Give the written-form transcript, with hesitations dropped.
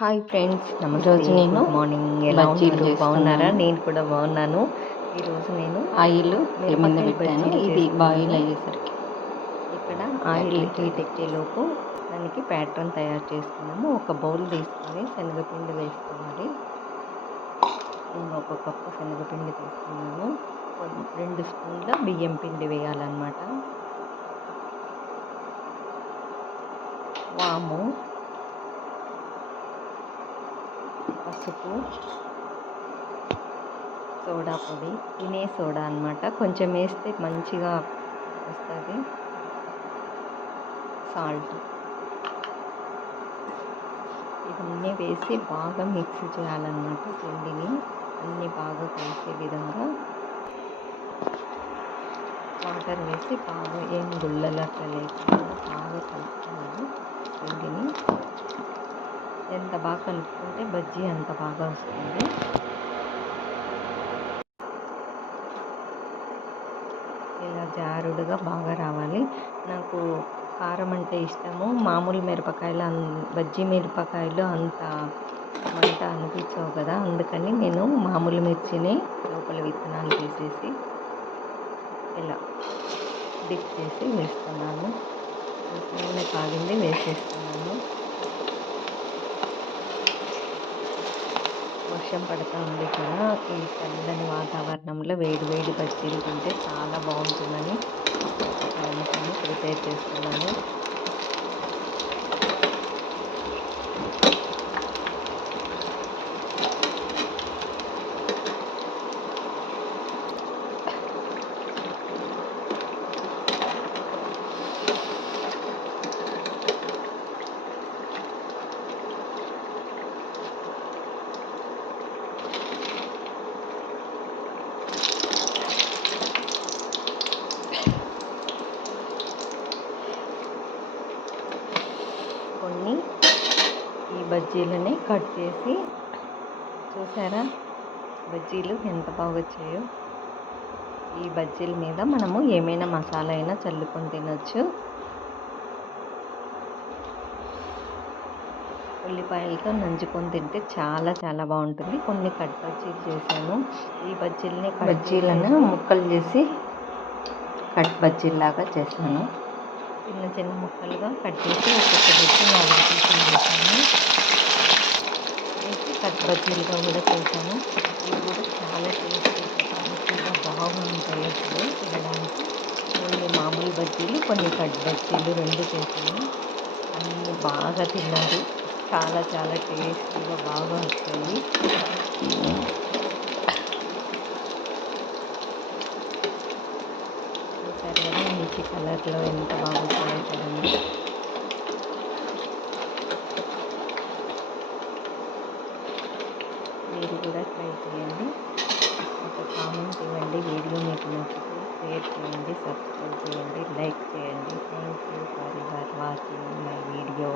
Hi friends, నమస్తే. ఈరోజు నేను గుడ్ మార్నింగ్. ఎలా బజ్జీలు ఉన్నారు? చేస్తున్నాను. బాగున్నారా? నేను కూడా బాగున్నాను. ఈరోజు నేను ఆయిల్ మీద మిరపకాయ పెట్టాను. బజ్జీలు ఇది బాయిల్ చేస్తున్నాను. అయ్యేసరికి ఇక్కడ ఆయిల్ హీట్ ఎక్కేలోపు దానికి ప్యాటర్న్ తయారు చేసుకున్నాము. ఒక బౌల్ తీసుకొని శనగపిండి వేసుకోవాలి. నేను ఒక కప్పు శనగపిండి తీసుకున్నాను. 2 స్పూన్ల బియ్యం పిండి వేయాలన్నమాట. వాము, పసుపు, సోడా పొడి, తినే సోడా అన్నమాట. కొంచెం వేస్తే మంచిగా వస్తుంది. సాల్ట్, ఇవన్నీ వేసి బాగా మిక్స్ చేయాలన్నమాట. పిండిని అన్నీ బాగా కలిసే విధంగా వాటర్ వేసి బాగా ఏం గుళ్ళలు అట్లా లేకుండా బాగా కలుపుకోవాలి పిండిని. ఎంత బాగా కలుపుకుంటే బజ్జీ అంత బాగా వస్తుంది. ఇలా జారుడుగా బాగా రావాలి. నాకు కారం అంటే ఇష్టము. మామూలు మిరపకాయలు బజ్జీ మిరపకాయలు అంత మంట అనిపించవు కదా, అందుకని నేను మామూలు మిర్చిని లోపల విత్తనాలు తీసేసి ఇలా డిప్ చేసి వేస్తున్నాను. నూనె కాగింది, వేసేస్తున్నాను. వర్షం పడుతూ ఉంది కదా, ఈ చల్లని వాతావరణంలో వేడి వేడి బజ్జీలు తింటే చాలా బాగుంటుందని ఇక్కడ అనుకుని ప్రిపేర్ చేస్తున్నాను. కొన్ని ఈ బజ్జీలని కట్ చేసి, చూసారా బజ్జీలు ఎంత బాగా వచ్చాయో. ఈ బజ్జీల మీద మనము ఏమైనా మసాలా అయినా చల్లుకొని తినొచ్చు. ఉల్లిపాయలతో నంచుకొని తింటే చాలా చాలా బాగుంటుంది. కొన్ని కట్ బజ్జీలు చేశాను. ఈ బజ్జీలను ముక్కలు చేసి కట్ బజ్జీలాగా చేశాను. చిన్న చిన్న ముక్కలుగా కట్ చేసి ఒక్కొక్క బజ్జీ 4 పీసులు వేసాను. వేసి కట్ బజ్జీలుగా కూడా చేశాను. ఇవి కూడా చాలా టేస్టీగా బాగా ఉంటాయి అసలు తినడానికి. కొన్ని మామూలు బజ్జీలు, కొన్ని కట్ బజ్జీలు 2 చేశాను. అన్నీ బాగా తిన్నారు. చాలా చాలా టేస్టీగా బాగా వచ్చాయి. చూసారు కదా, మంచి కలర్లో ఎంత బాగా వచ్చాయో చూడండి. మీరు కూడా ట్రై చేయండి. ఒక కామెంట్ ఇవ్వండి. వీడియో మీకు నచ్చితే షేర్ చేయండి, సబ్స్క్రైబ్ చేయండి, లైక్ చేయండి. Thank you for your watching my video.